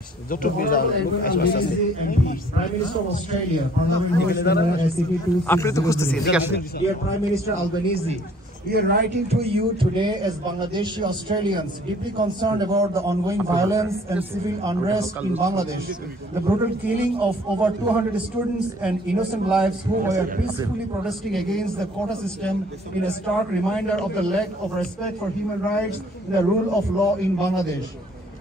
Prime Minister of Australia, Dear Prime Minister Albanese, we are writing to you today as Bangladeshi Australians, deeply concerned about the ongoing violence and civil unrest in Bangladesh, the brutal killing of over 200 students and innocent lives who were peacefully protesting against the quota system in a stark reminder of the lack of respect for human rights and the rule of law in Bangladesh.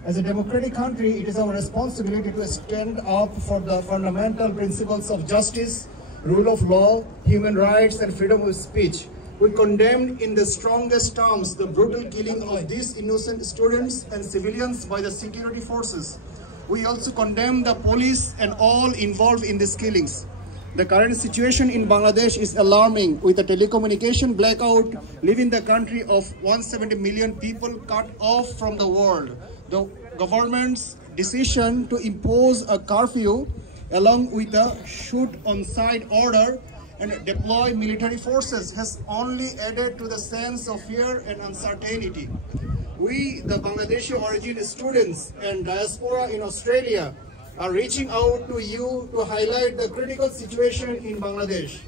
As a democratic country, it is our responsibility to stand up for the fundamental principles of justice, rule of law, human rights, and freedom of speech. We condemn in the strongest terms the brutal killing of these innocent students and civilians by the security forces. We also condemn the police and all involved in these killings. The current situation in Bangladesh is alarming, with a telecommunication blackout, leaving the country of 170 million people cut off from the world. The government's decision to impose a curfew, along with a shoot-on-sight order and deploy military forces, has only added to the sense of fear and uncertainty. We, the Bangladeshi origin students and diaspora in Australia, are reaching out to you to highlight the critical situation in Bangladesh.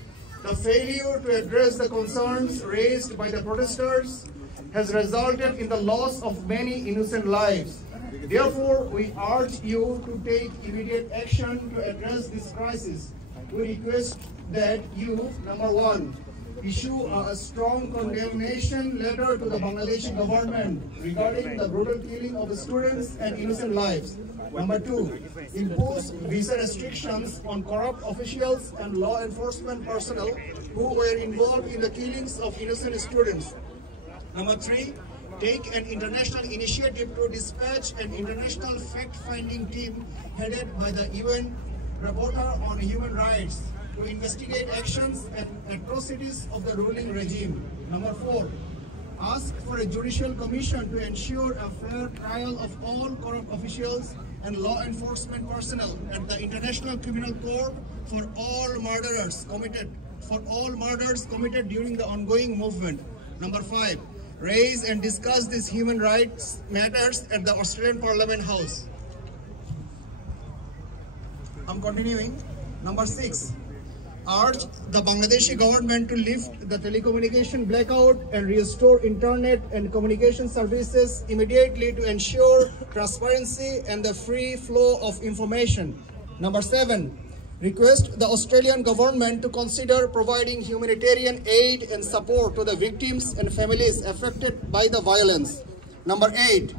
The failure to address the concerns raised by the protesters has resulted in the loss of many innocent lives. Therefore, we urge you to take immediate action to address this crisis. We request that you, number one, issue a strong condemnation letter to the Bangladeshi government regarding the brutal killing of the students and innocent lives. Number two, impose visa restrictions on corrupt officials and law enforcement personnel who were involved in the killings of innocent students. Number three, take an international initiative to dispatch an international fact-finding team headed by the UN Rapporteur on Human Rights to investigate actions and atrocities of the ruling regime. Number four, ask for a judicial commission to ensure a fair trial of all corrupt officials and law enforcement personnel at the International Criminal Court for all murders committed during the ongoing movement. Number five, raise and discuss these human rights matters at the Australian Parliament House. I'm continuing. Number six, urge the Bangladeshi government to lift the telecommunication blackout and restore internet and communication services immediately to ensure transparency and the free flow of information. Number seven, request the Australian government to consider providing humanitarian aid and support to the victims and families affected by the violence. Number eight,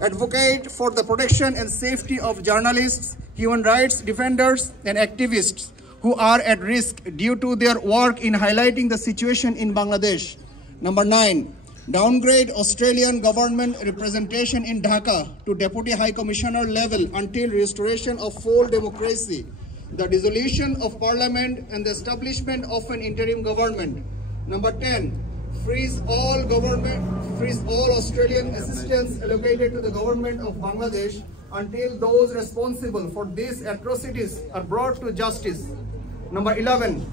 advocate for the protection and safety of journalists, human rights defenders, and activists who are at risk due to their work in highlighting the situation in Bangladesh. Number nine, downgrade Australian government representation in Dhaka to Deputy High Commissioner level until restoration of full democracy, the dissolution of parliament, and the establishment of an interim government. Number 10, freeze all Australian assistance allocated to the government of Bangladesh until those responsible for these atrocities are brought to justice. Number 11,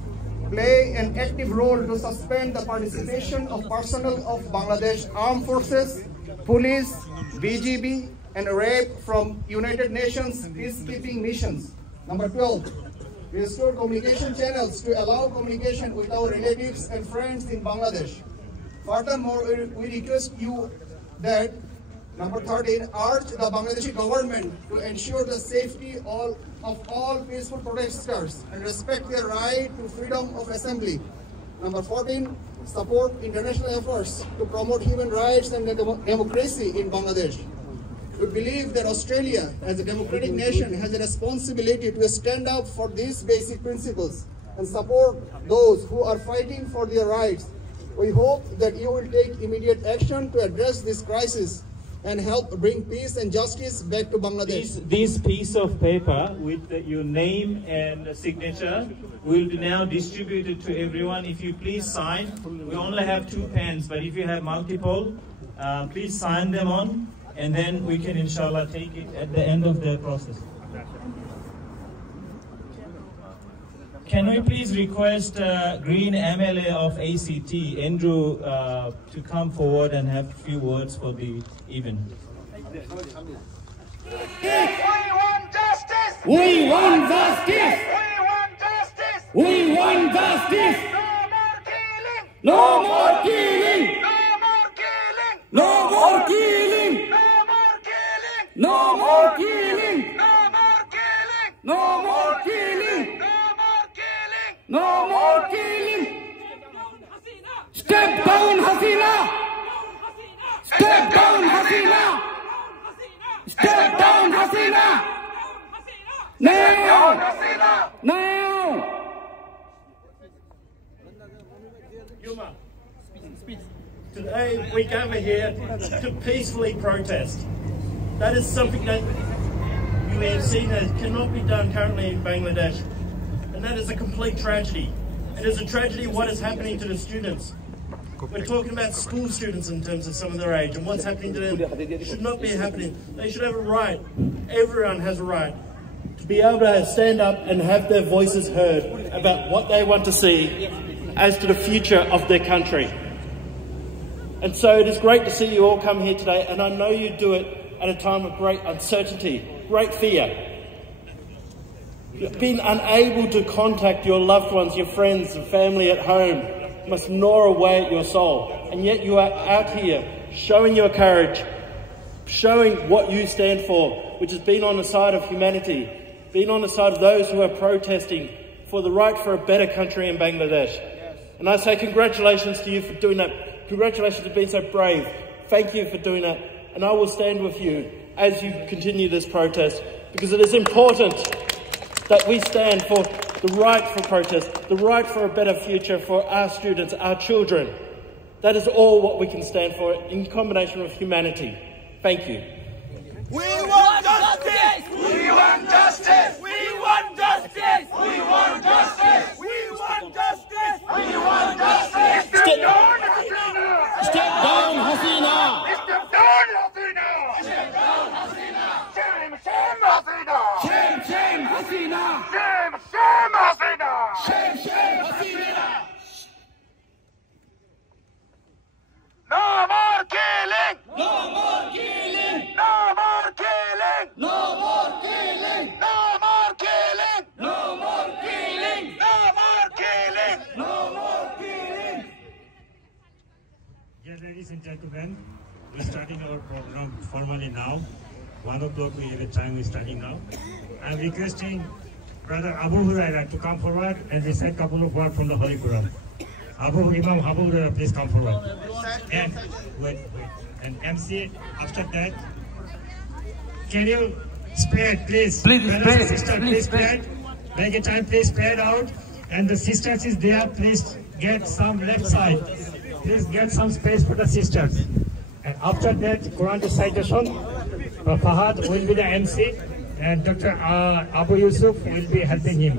play an active role to suspend the participation of personnel of Bangladesh Armed Forces, police, BGB, and RAP from United Nations peacekeeping missions. Number 12, restore communication channels to allow communication with our relatives and friends in Bangladesh. Furthermore, we request you that, number 13, urge the Bangladeshi government to ensure the safety of all peaceful protesters and respect their right to freedom of assembly. Number 14, support international efforts to promote human rights and democracy in Bangladesh. We believe that Australia, as a democratic nation, has a responsibility to stand up for these basic principles and support those who are fighting for their rights. We hope that you will take immediate action to address this crisis and help bring peace and justice back to Bangladesh. This piece of paper with your name and signature will be now distributed to everyone. If you please sign, we only have 2 pens, but if you have multiple, please sign them on, and then we can inshallah take it at the end of the process. Can we please request Green MLA of ACT, Andrew, to come forward and have a few words for the event? We want justice. We want justice. No more killing. No more killing. No more killing. No more killing. No more killing. Step down, Hasina. Step down, Hasina. Step down, Hasina. Now. Now. Yuma, today we gather here to peacefully protest. That is something that you have seen that cannot be done currently in Bangladesh. And that is a complete tragedy. It is a tragedy what is happening to the students. We're talking about school students in terms of some of their age, and what's happening to them should not be happening. They should have a right, everyone has a right, to be able to stand up and have their voices heard about what they want to see as to the future of their country. And so it is great to see you all come here today, and I know you do it at a time of great uncertainty, great fear. Being unable to contact your loved ones, your friends and family at home must gnaw away at your soul. And yet you are out here showing your courage, showing what you stand for, which is being on the side of humanity, being on the side of those who are protesting for the right for a better country in Bangladesh. And I say congratulations to you for doing that. Congratulations for being so brave. Thank you for doing that. And I will stand with you as you continue this protest, because it is important that we stand for the right for protest, the right for a better future for our students, our children. That is all what we can stand for in combination with humanity. Thank you. We want justice! We want justice! We want justice! We want justice! We want justice! We want justice! Step down, Hasina! Step down, Hasina! Step down, Hasina! Step down, Hasina! Shame, shame, Hasina! Shame, shame, Hasina! Shame, shame, Hasina! Shame, shame, Hasina! No more killing! No more killing! No more killing! No more killing! No more killing! No more killing! No more killing! No more killing! Yes, ladies and gentlemen, we're starting our program formally now. 1 o'clock we have a time, we're starting now. I'm requesting Brother Abu Huraira to come forward and recite a couple of words from the Holy Quran. Imam Abu Huraira, please come forward. And wait. And MC, after that, can you spare, please? Please spare. Make a time, please spare out. And the sisters is there, please get some left side. Please get some space for the sisters. And after that, Quran recitation, Fahad will be the MC, and Dr. Abu Yusuf will be helping him.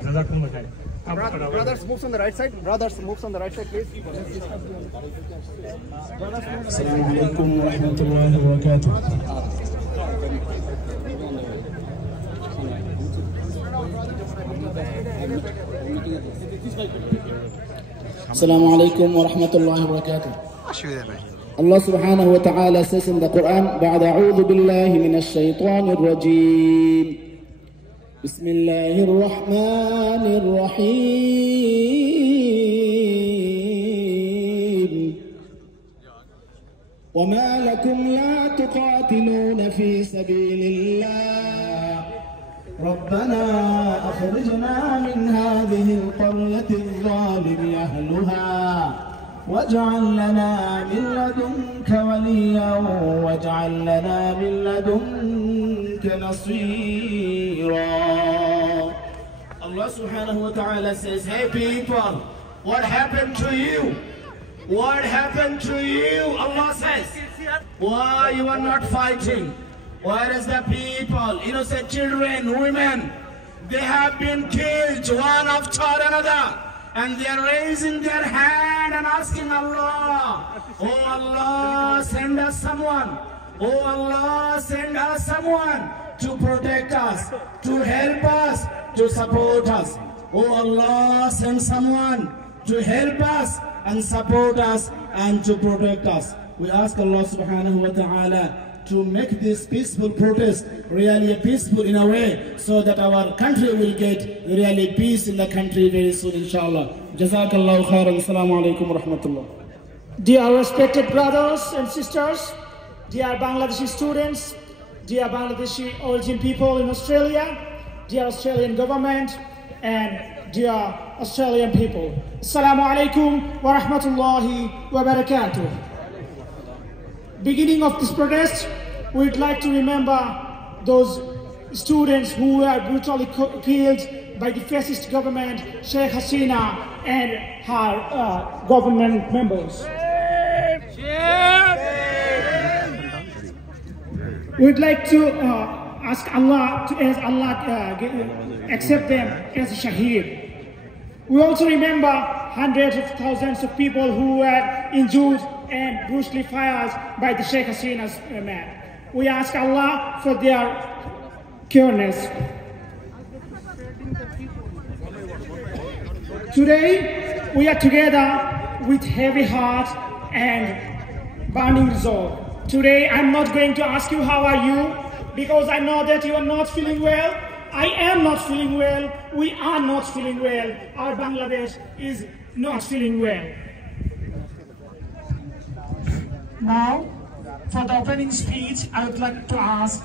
Brothers, moves on the right side. Brothers, moves on the right side, please. Assalamu alaikum wa rahmatullahi wa barakatuh. Assalamu alaikum wa rahmatullahi wa barakatuh. Allah subhanahu wa ta'ala says in the Quran, بعد أعوذ بالله من الشيطان الرجيم. بسم الله الرحمن الرحيم. وما لكم لا تقاتلون في سبيل الله ربنا أخرجنا من هذه القرية الظالم أهلها واجعل لنا من لدنك وليا واجعل لنا من لدنك نصيرا. Allah subhanahu wa ta'ala says, hey people, what happened to you? What happened to you? Allah says, why you are not fighting? Where is the people, innocent children, women? They have been killed one after another. And they are raising their hand and asking Allah, oh Allah, send us someone. Oh Allah, send us someone to protect us, to help us, to support us. Oh Allah, send someone to help us and support us and to protect us. We ask Allah subhanahu wa ta'ala to make this peaceful protest really peaceful in a way, so that our country will get really peace in the country very soon, inshallah. Jazakallahu khairan. Assalamu alaikum wa rahmatullah. Dear respected brothers and sisters, dear Bangladeshi students, dear Bangladeshi origin people in Australia, dear Australian government, and dear Australian people. Assalamu alaikum wa rahmatullahi wa barakatuh. Beginning of this protest, we'd like to remember those students who were brutally killed by the fascist government, Sheikh Hasina and her government members. We'd like to ask Allah to accept them as a shaheed. We also remember hundreds of thousands of people who were injured and brutally fired by the Sheikh Hasina's men. We ask Allah for their cureness. Today, we are together with heavy heart and burning resolve. Today, I'm not going to ask you how are you, because I know that you are not feeling well. I am not feeling well. We are not feeling well. Our Bangladesh is not feeling well. Now, for the opening speech, I would like to ask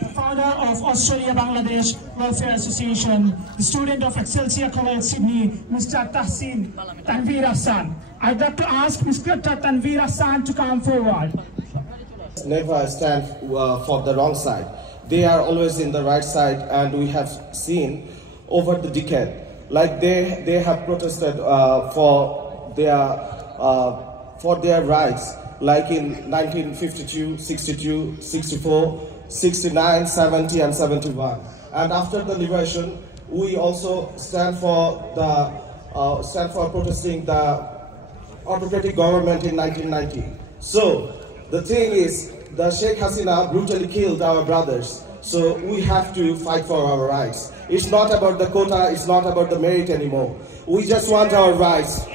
the founder of Australia Bangladesh Welfare Association, the student of Excelsior College, Sydney, Mr. Tahsin Tanveer Hassan. I'd like to ask Mr. Tanveer Hassan to come forward. Never stand for the wrong side. They are always in the right side, and we have seen over the decade, like they have protested for their rights, like in 1952, 62, 64, 69, 70, and 71. And after the liberation, we also stand for protesting the autocratic government in 1990. So the thing is, the Sheikh Hasina brutally killed our brothers. So we have to fight for our rights. It's not about the quota, it's not about the merit anymore. We just want our rights.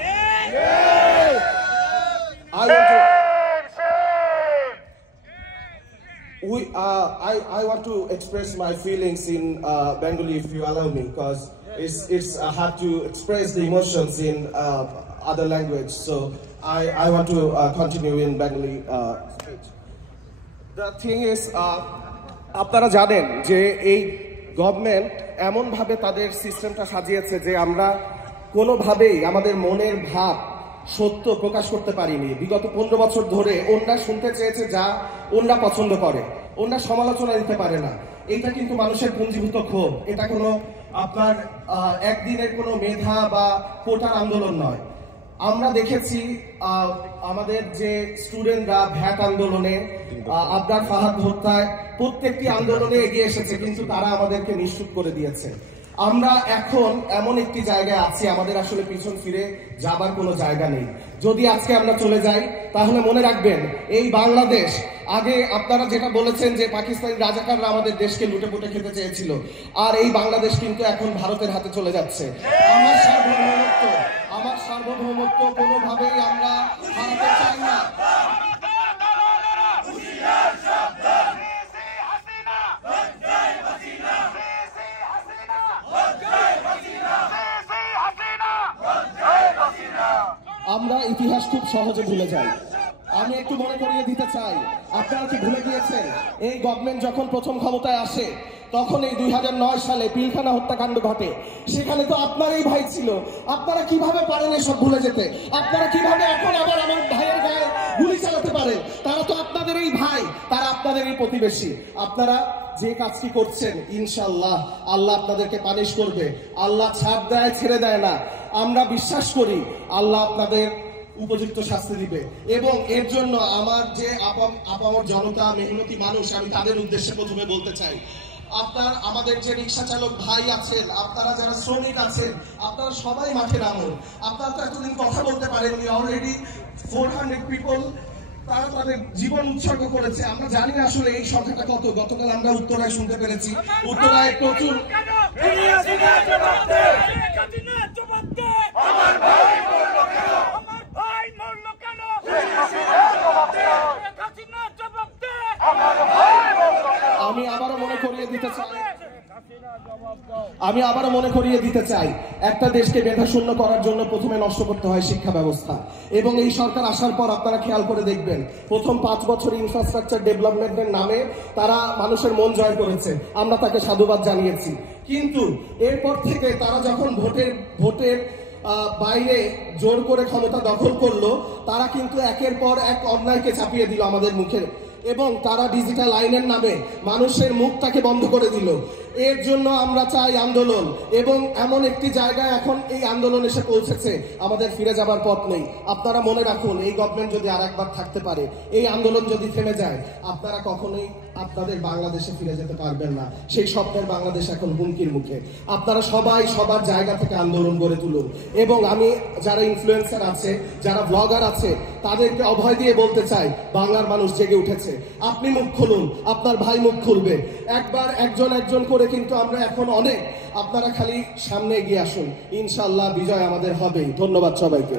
I want to express my feelings in Bengali, if you allow me, because it's hard to express the emotions in other language. So I want to continue in Bengali speech. The thing is, আপনারা জানেন যে এই government এমন ভাবে তাদের সিস্টেমটা সাজিয়েছে যে আমরা কোনোভাবেই আমাদের মনের ভাব সত্য প্রকাশ করতে পারিনি। বিগত 15 বছর ধরে ওনরা শুনতে চেয়েছে যা ওনরা পছন্দ করে, ওনরা সমালোচনা দিতে পারে না। এটা কিন্তু মানুষের পুঞ্জীভূত ক্ষোভ, এটা কোনো আপনার একদিনের কোনো মেধা বা কোটার আন্দোলন নয়। আমরা দেখেছি আমাদের যে স্টুডেন্টরা ভ্যাট আন্দোলনে, আবরার ফাহাদ হত্যায়, প্রত্যেকটি আন্দোলনে এগিয়ে এসেছে, কিন্তু তারা আমাদেরকে নিশ্চুপ করে দিয়েছে। আমরা এখন এমন একটি জায়গায় আছি, আমাদের আসলে পিছন ফিরে যাবার কোনো জায়গা নেই। যদি আজকে আমরা চলে যাই, তাহলে মনে রাখবেন এই বাংলাদেশ, আগে আপনারা যেটা বলেছেন যে পাকিস্তানি রাজাকাররা আমাদের দেশকে লুটে পুটে খেতে চেয়েছিল, আর এই বাংলাদেশ কিন্তু এখন ভারতের হাতে চলে যাচ্ছে। আমার সার্বভৌমত্ব কোনোভাবেই আমরা হারাতে চাই না। আমরা ইতিহাস খুব সহজে ভুলে যাই। আমি একটু মনে করিয়ে দিতে চাই, আপনারা কি ভুলে গিয়েছেন এই গভর্নমেন্ট যখন প্রথম ক্ষমতায় আসে তখন এই 2009 সালে পিলখানা হত্যাকাণ্ড ঘটে, সেখানে তো আপনারই ভাই ছিল। আপনারা কিভাবে পারেন এসব ভুলে যেতে? আপনারা কিভাবে এখন আবার আমার ভাইয়ের গায়ে গুলি চালাতে পারেন? তারা তো আপনাদেরই ভাই, তারা আপনাদেরই প্রতিবেশী। আপনারা যে কাজটি করছেন, ইনশাআল্লাহ আল্লাহ আপনাদেরকে পানিশ করবে। আল্লাহ ছাড় দেয়, ছেড়ে দেয় না। আমরা বিশ্বাস করি আল্লাহ আপনাদের উপযুক্ত শাস্তি দিবে। এবং এর জন্য আমার যে আপামর জনতা, মেহনতি মানুষ, আমি তাদের উদ্দেশ্যে প্রথমে বলতে চাই, আমাদের যে রিক্সা চালক ভাই আছেন, আপনারা যারা শ্রমিক আছেন, আপনারা সবাই মাঠে নামুন। আপনারা তো এতদিন কথা বলতে পারেননি। অলরেডি 400 পিপল তারা তাদের জীবন উৎসর্গ করেছে। আমরা জানি না আসলে এই সংখ্যাটা কত। গতকাল আমরা উত্তরায় শুনতে পেরেছি, উত্তরায় প্রচুর দিতে চাই একটা দেশকে মেধাশূন্য করার জন্য প্রথমে নষ্ট করতে হয় শিক্ষা ব্যবস্থা। এবং এই সরকার আসার পর আপনারা খেয়াল করে দেখবেন প্রথম 5 বছর ইনফ্রাস্ট্রাকচার ডেভেলপমেন্টের নামে তারা মানুষের মন জয় করেছে, আমরা তাকে সাধুবাদ জানিয়েছি। কিন্তু এরপর থেকে তারা যখন ভোটের বাইরে জোর করে ক্ষমতা দখল করলো, তারা কিন্তু একের পর এক অন্যায়কে চাপিয়ে দিল আমাদের মুখে, এবং তারা ডিজিটাল আইনের নামে মানুষের মুখটাকে বন্ধ করে দিল। এর জন্য আমরা চাই আন্দোলন, এবং এমন একটি জায়গায় এখন এই আন্দোলন এসে পৌঁছেছে, আমাদের ফিরে যাবার পথ নেই। আপনারা মনে রাখুন, এই গভর্নমেন্ট যদি আরেকবার থাকতে পারে, এই আন্দোলন যদি থেমে যায়, আপনারা কখনোই আপনাদের বাংলাদেশে ফিরে যেতে পারবেন না। সেই স্বপ্নের বাংলাদেশ এখন হুমকির মুখে। আপনারা সবাই সবার জায়গা থেকে আন্দোলন গড়ে তুলুন, এবং আমি যারা ইনফ্লুয়েন্সার আছে, যারা ব্লগার আছে, তাদেরকে অভয় দিয়ে বলতে চাই, বাংলার মানুষ জেগে উঠেছে। আপনি মুখ খুলুন, আপনার ভাই মুখ খুলবে। একবার একজন করে কিন্তু আমরা এখন অনেক, আপনারা খালি সামনে এগিয়ে আসুন, ইনশাআল্লাহ বিজয় আমাদের হবেই। ধন্যবাদ সবাইকে।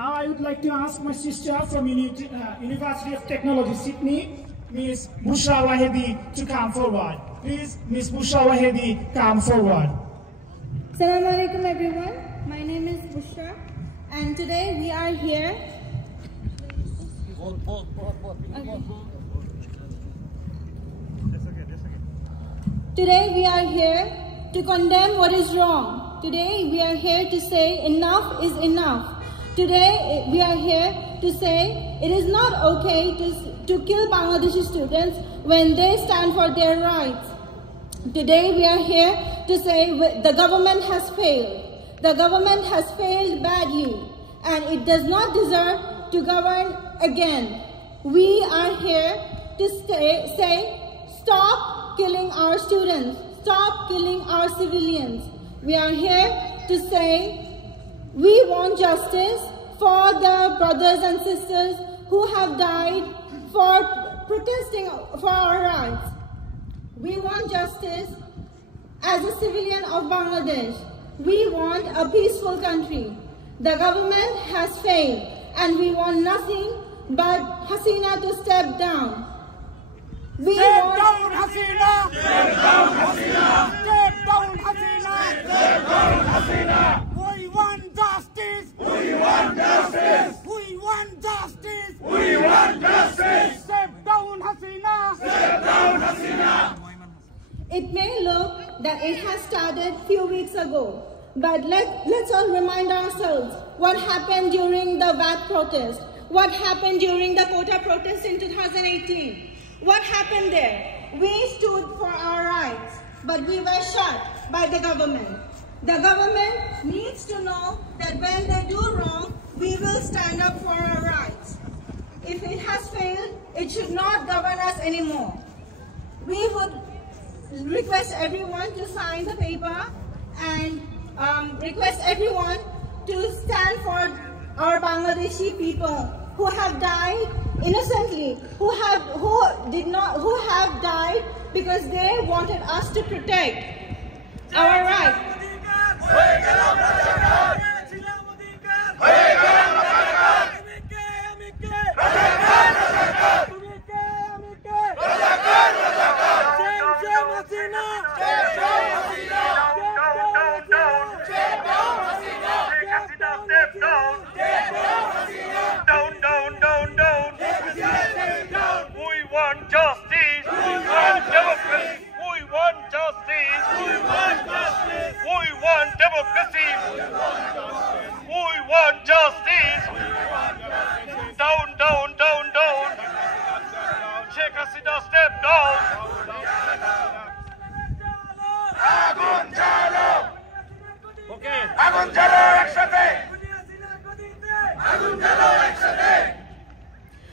Now I would like to ask my sister from University of Technology, Sydney, Ms. Bushra Wahedi, to come forward. Please, Ms. Bushra Wahedi, come forward. Assalamu alaikum everyone. My name is Bushra, and today we are here. Today we are here to condemn what is wrong. Today we are here to say enough is enough. Today we are here to say it is not okay to kill Bangladeshi students when they stand for their rights. Today we are here to say the government has failed. The government has failed badly, and it does not deserve to govern again. We are here to say stop killing our students, stop killing our civilians. We are here to say we want justice for the brothers and sisters who have died for protesting for our rights. We want justice as a civilian of Bangladesh. We want a peaceful country. The government has failed, and we want nothing but Hasina to step down. Step down, Hasina! Step down, Hasina! Step down, Hasina! Step down, Hasina! We want justice! We want justice! We want justice! We want justice! Step down, Hasina! Step down, Hasina! It may look that it has started few weeks ago, but let's all remind ourselves what happened during the VAT protest, what happened during the quota protest in 2018. What happened there? We stood for our rights, but we were shot by the government. The government needs to know that when they do wrong, we will stand up for our rights. If it has failed, it should not govern us anymore. We would request everyone to sign the paper and request everyone to stand for our Bangladeshi people who have died innocently, who have died because they wanted us to protect our rights.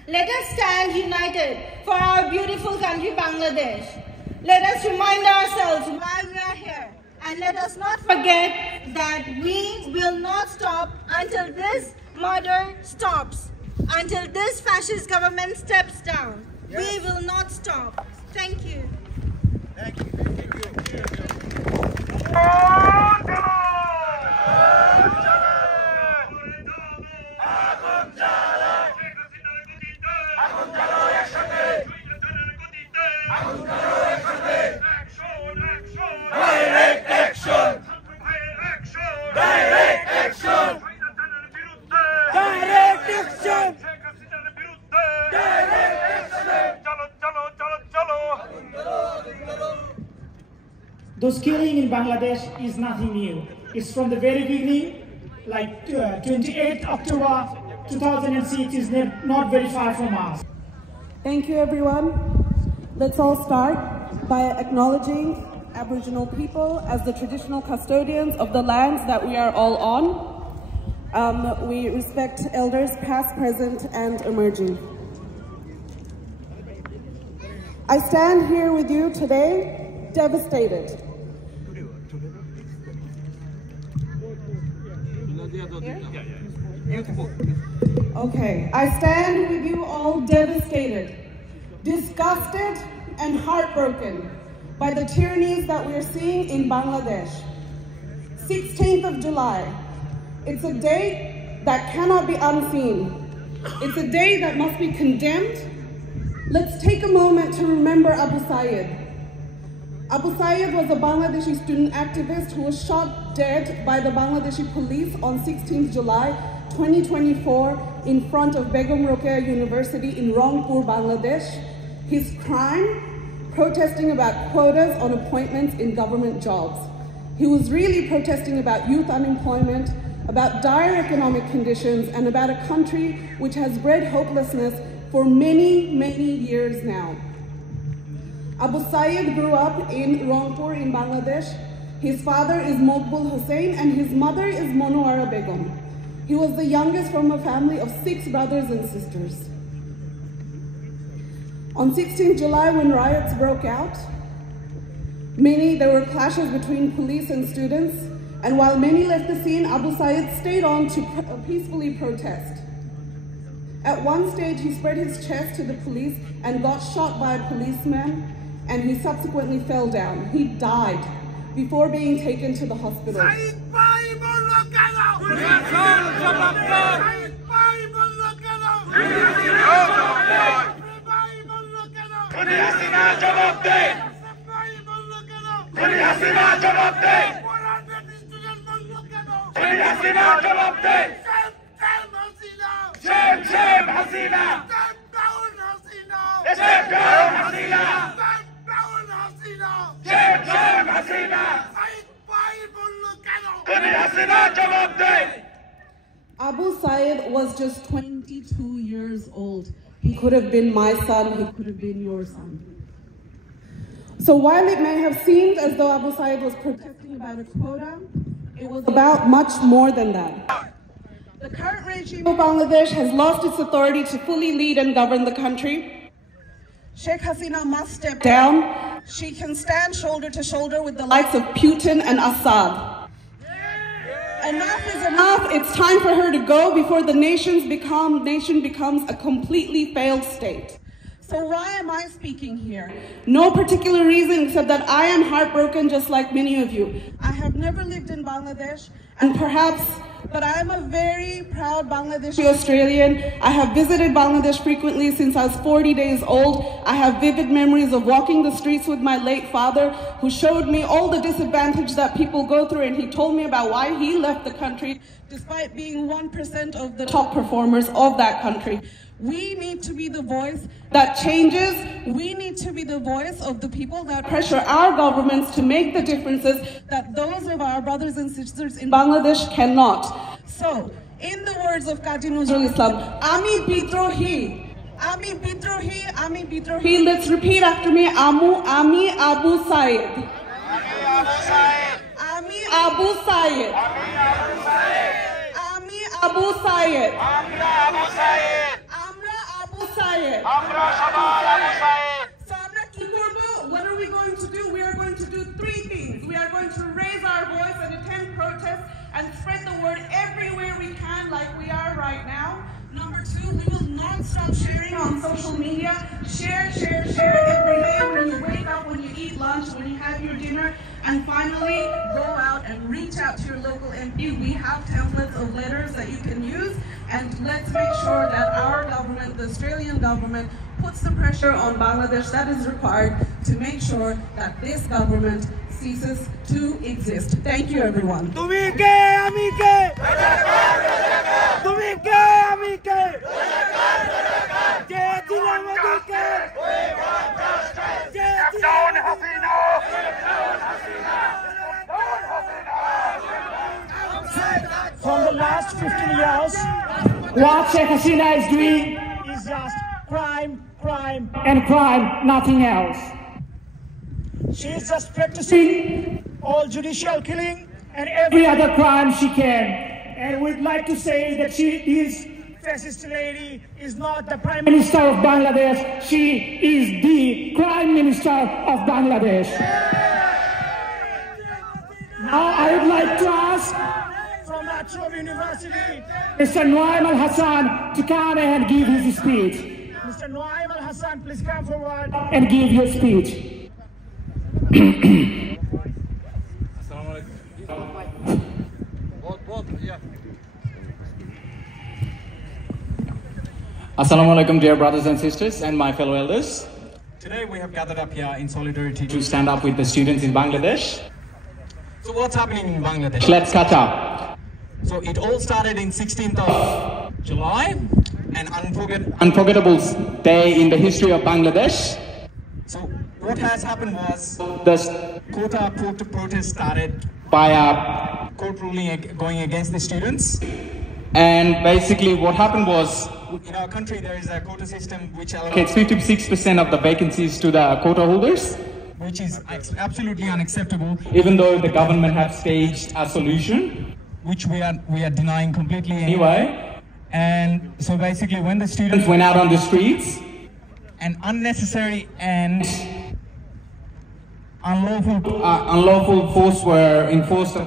Let us stand united for our beautiful country Bangladesh. Let us remind ourselves why we are here, and let us not forget that we will not stop until this murder stops. Until this fascist government steps down, we will not stop. Thank you. Thank you. Direct action! Direct action! Direct action! Those killing in Bangladesh is nothing new. It's from the very beginning, like 28th October 2006 is not very far from us. Thank you, everyone. Let's all start by acknowledging Aboriginal people as the traditional custodians of the lands that we are all on. We respect elders past, present, and emerging. I stand here with you today, devastated. Okay, I stand with you all devastated, disgusted, and heartbroken by the tyrannies that we're seeing in Bangladesh. 16th of July. It's a day that cannot be unseen. It's a day that must be condemned. Let's take a moment to remember Abu Sayyid. Abu Sayyid was a Bangladeshi student activist who was shot dead by the Bangladeshi police on 16th July 2024 in front of Begum Rokeya University in Rangpur, Bangladesh. His crime? Protesting about quotas on appointments in government jobs. He was really protesting about youth unemployment, about dire economic conditions, and about a country which has bred hopelessness for many, many years now. Abu Sayyid grew up in Rangpur in Bangladesh. His father is Mokbul Hussain and his mother is Monoara Begum. He was the youngest from a family of 6 brothers and sisters. On 16th July, when riots broke out, there were clashes between police and students, and while many left the scene, Abu Sayyid stayed on to peacefully protest. At one stage, he spread his chest to the police and got shot by a policeman, and he subsequently fell down. He died before being taken to the hospital. Abu Sayyid was just 22 years old. He could have been my son, he could have been your son. So while it may have seemed as though Abu Sayyid was protesting about a quota, it was about much more than that. The current regime of Bangladesh has lost its authority to fully lead and govern the country. Sheikh Hasina must step down. She can stand shoulder to shoulder with the likes of Putin and Assad. Enough is enough. It's time for her to go before the nation becomes a completely failed state. So why am I speaking here? No particular reason except that I am heartbroken just like many of you. I have never lived in Bangladesh, but I am a very proud Bangladeshi Australian. I have visited Bangladesh frequently since I was 40 days old. I have vivid memories of walking the streets with my late father, who showed me all the disadvantage that people go through, and he told me about why he left the country despite being 1% of the top performers of that country. We need to be the voice that changes. We need to be the voice of the people that pressure our governments to make the differences that those of our brothers and sisters in Bangladesh cannot. So, in the words of Kazi Nazrul Islam, Ami Bidrohi, Ami Bidrohi, Ami Bidrohi. Let's repeat after me. Ami Abu Sayyid. Ami Abu Sayyid. Ami Abu Sayyid. So what are we going to do? We are going to do 3 things. We are going to raise our voice and attend protests and spread the word everywhere we can like we are right now. Number two, we will not stop sharing on social media. Share, share, share every day when you wake up, when you eat lunch, when you have your dinner. And finally, go out and reach out to your local MP. We have templates of letters that you can use. And let's make sure that our government, the Australian government, puts the pressure on Bangladesh that is required to make sure that this government ceases to exist. Thank you, everyone. From the last 15 years, what Sheikh Hasina is doing is just crime, crime, and crime, nothing else. She is just practicing all judicial killing and every other crime she can. And we'd like to say that this fascist lady is not the Prime Minister of Bangladesh, she is the Prime Minister of Bangladesh. Now I would like to ask from Latrobe University, Mr. Noaim Al-Hassan to come and give his speech. Mr. Noaim Al-Hassan, please come forward and give your speech. Assalamu alaikum, dear brothers and sisters and my fellow elders. Today we have gathered up here in solidarity to stand up with the students in Bangladesh. So what's happening in Bangladesh? Let's catch up. So it all started in 16th of July, an unforgettable day in the history of Bangladesh. So what has happened was the quota protest started by a court ruling going against the students. And basically what happened was, in our country there is a quota system which allocates 56% of the vacancies to the quota holders, which is absolutely unacceptable, even though the government have staged a solution, which we are denying completely anyway. And so basically when the students went out on the streets, an unnecessary and unlawful force were enforced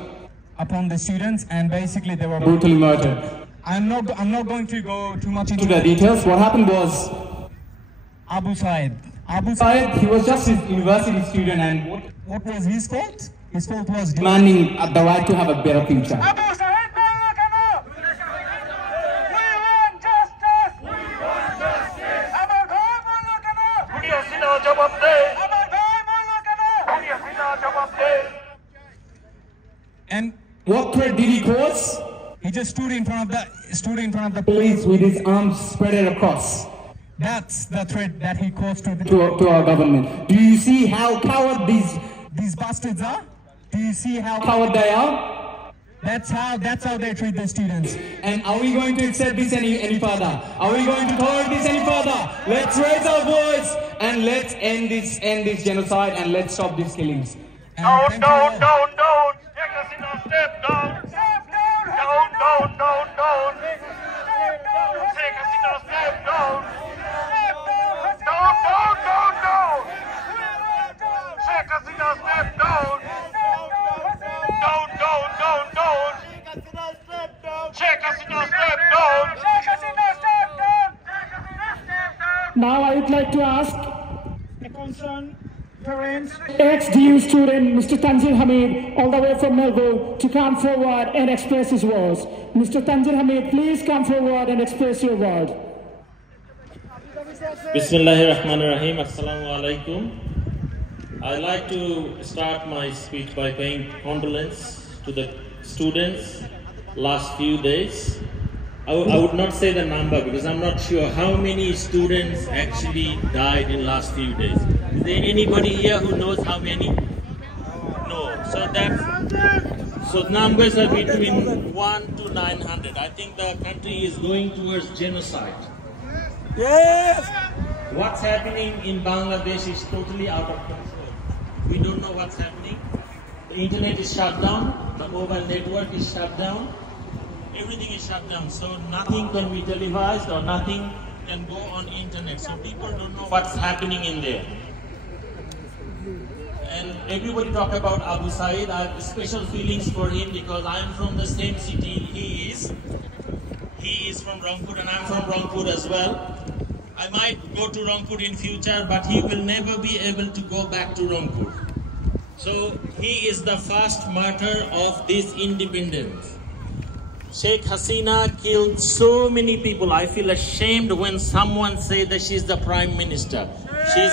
upon the students, and basically they were brutally murdered. I'm not going to go too much into the details. What happened was Abu Said, he was just a university student, and what was his fault? His fault was demanding the right to have a better future. Abu Said, we want justice. We want justice. Amar bhai bollo keno? Budi Hasina jawab de. Amar bhai bollo keno? Budi Hasina jawab de. And what threat did he cause? He just stood in front of the police with his arms spread across. That's the threat that he caused to our government. Do you see how coward these bastards are? Do you see how coward they are? That's how they treat the students. And are we going to accept this any further? Are we going to tolerate this any further? Let's raise our voice and let's end this genocide and let's stop these killings. Don't. Take us in a step down. Don't. Take us in a step down. Don't. Take us in a step down. Don't. Take us in a step down. Now I would like to ask a concerned parents, ex-DU student Mr. Tanzil Hamid, all the way from Melbourne, to come forward and express his words. Mr. Tanzil Hamid, please come forward and express your word. Bismillahirrahmanirrahim. Assalamu alaikum. I'd like to start my speech by paying condolence to the students last few days. I would not say the number because I'm not sure how many students actually died in last few days. Is there anybody here who knows how many? No. So numbers are between 1 to 900. I think the country is going towards genocide. Yes! What's happening in Bangladesh is totally out of control. We don't know what's happening. The internet is shut down. The mobile network is shut down. Everything is shut down. So nothing can be televised or nothing can go on internet. So people don't know what's happening in there. and everybody talk about Abu Said. I have special feelings for him because I am from the same city he is. He is from Rangpur and I am from Rangpur as well. I might go to Rangpur in future, but he will never be able to go back to Rangpur. So he is the first martyr of this independence. Sheikh Hasina killed so many people. I feel ashamed when someone says that she's the Prime Minister. She's...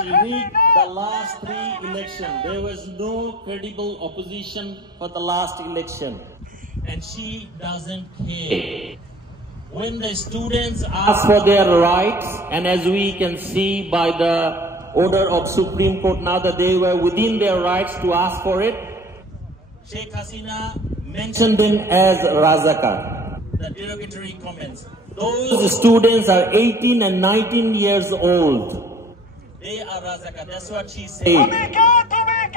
She rigged the last 3 elections. There was no credible opposition for the last election. And she doesn't care. When the students ask for their rights, and as we can see by the order of Supreme Court now that they were within their rights to ask for it, Sheikh Hasina mentioned them as Razaka, the derogatory comments. Those students are 18 and 19 years old. They are Razaka, that's what she said. The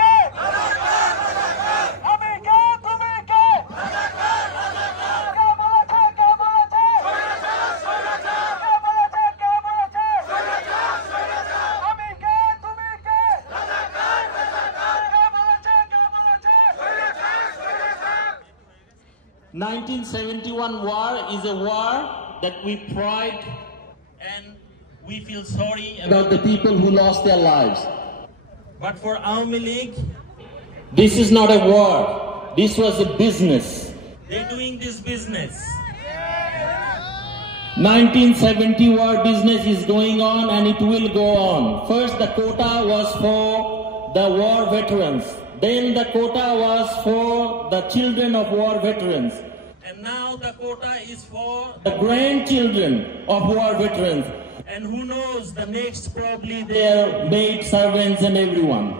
1971 war is a war that we pride and we feel sorry about the people who lost their lives. But for Awami League, this is not a war. This was a business. They're doing this business. 1970 war business is going on and it will go on. First the quota was for the war veterans. Then the quota was for the children of war veterans. And now the quota is for the grandchildren of war veterans. And who knows, the next probably their maid servants and everyone.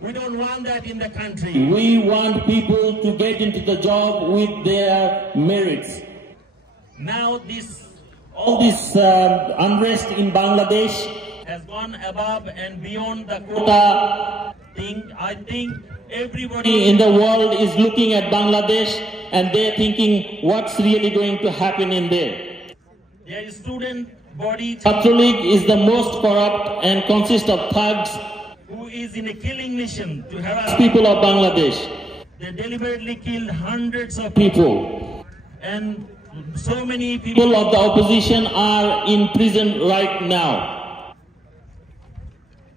We don't want that in the country. We want people to get into the job with their merits. Now all this unrest in Bangladesh has gone above and beyond the quota thing. I think everybody in the world is looking at Bangladesh and they're thinking what's really going to happen in there. There is student body. Chhatra League is the most corrupt and consists of thugs who is in a killing mission to harass people of Bangladesh. They deliberately killed hundreds of people. And so many people of the opposition are in prison right now.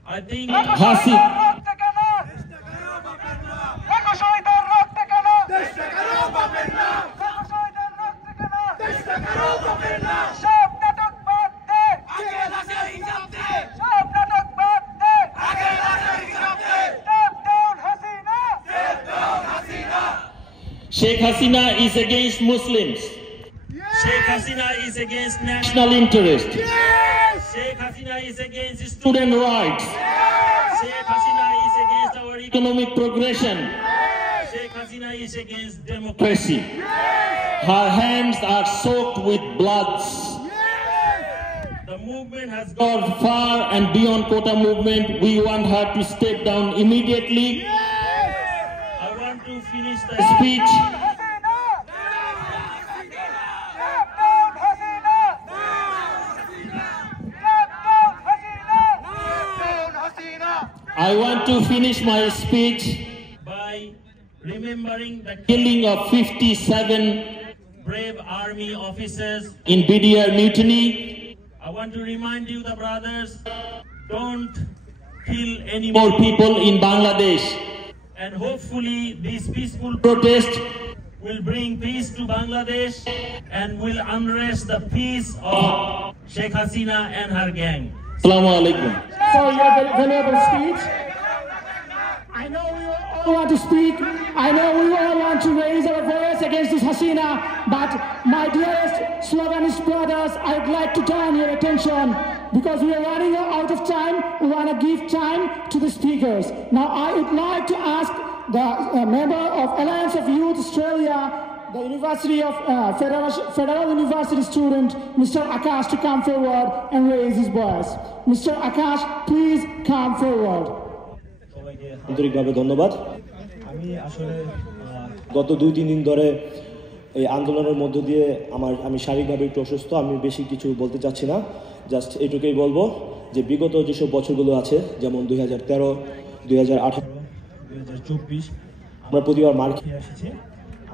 I think Sheikh Hasina is against Muslims. Sheikh Hasina is against national interest. Sheikh Hasina is against student rights. Sheikh Hasina is against our economic progression. Sheikh Hasina is against democracy. Her hands are soaked with blood. The movement has gone far and beyond quota movement. We want her to step down immediately. I want to finish the speech. I want to finish my speech by remembering the killing of 57 brave army officers in BDR mutiny. I want to remind you, the brothers, don't kill any more people in Bangladesh. And hopefully this peaceful protest will bring peace to Bangladesh and will unrest the peace of Sheikh Hasina and her gang. Assalamu alaikum. For your valuable speech. I know we all want to speak. I know we all want to raise our voice against this Hasina. But my dearest Sloganist brothers, I'd like to turn your attention because we are running out of time. We want to give time to the speakers. Now I would like to ask the member of Alliance of Youth Australia, the University of Federal University student, Mr. Akash, to come forward and raise his voice. Mr. Akash, please come forward. আন্তরিকভাবে ধন্যবাদ। আমি আসলে গত 2-3 দিন ধরে এই আন্দোলনের মধ্য দিয়ে আমি শারীরিকভাবে একটু অসুস্থ। আমি বেশি কিছু বলতে চাচ্ছি না, জাস্ট এইটুকুই বলবো যে বিগত যেসব বছরগুলো আছে, যেমন 2013, 2018, 2024 আমরা প্রতিবার মার খেয়ে এসেছি।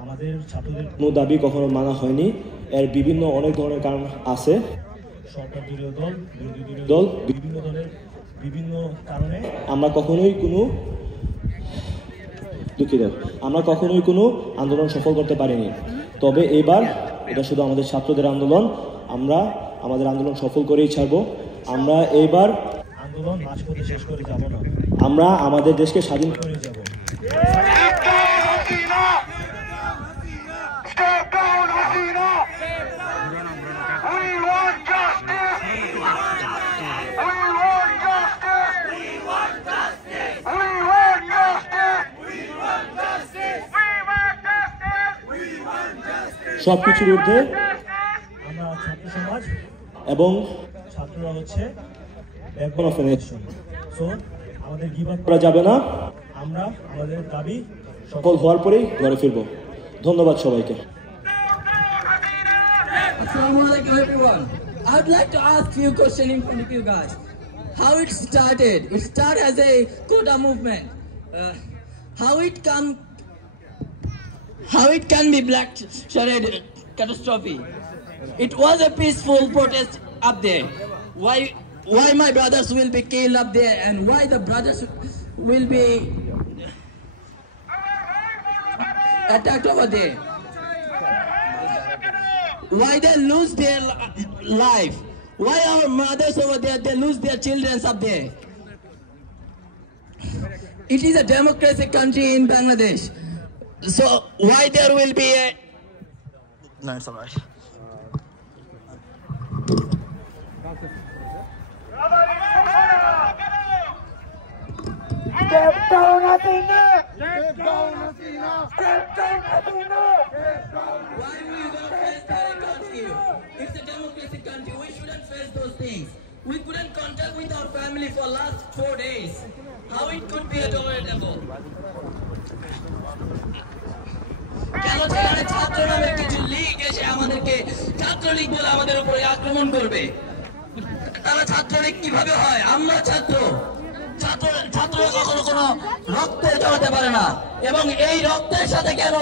আমাদের ছাত্রদের কোনো দাবি কখনো মানা হয়নি। এর বিভিন্ন অনেক ধরনের কারণ আছে। সরকার দলীয় দল, বিরোধী দলীয় দল, বিভিন্ন দলের বিভিন্ন কারণে আমরা কখনোই কোনো আন্দোলন সফল করতে পারিনি। তবে এবার এটা শুধু আমাদের ছাত্রদের আন্দোলন, আমরা আমাদের আন্দোলন সফল করেই ছাড়বো। আমরা এইবার আন্দোলন মাঝপথে শেষ করে যাব না, আমরা আমাদের দেশকে স্বাধীন করে যাব। সবকিছুর ঊর্ধ্বে আমরা ছাত্র সমাজ এবং ছাত্ররা হচ্ছে ব্যাকবোন অফ নেশন। সো আমাদের গিভ আপ করা যাবে না। আমরা আমাদের দাবি সফল হওয়ার পরেই ঘরে ফিরব। ধন্যবাদ সবাইকে। Assalamu alaikum everyone. I would like to ask you questions in front of you guys. How it started? It started as a quota movement. How it can be black shaded catastrophe? It was a peaceful protest up there. Why my brothers will be killed up there, and why the brothers will be attacked over there? Why they lose their life? Why our mothers over there, they lose their children up there? It is a democratic country in Bangladesh. So why there will be a... No, it's alright. Step down, Athena! Step down, Athena! Step down, Athena! Why we don't face their country? It's a democratic country. We shouldn't face those things. We couldn't contact with our family for last 4 days. How it could be tolerable? কেন সেখানে ছাত্র নামে কিছু লীগ এসে আমাদেরকে ছাত্রলীগ বলে আমাদের উপরে আক্রমণ করবে? তারা ছাত্রলীগ কিভাবে হয়? আমরা ছাত্র কখনো কোনো রক্তে জড়াতে পারে না, এবং এই রক্তের সাথে কেন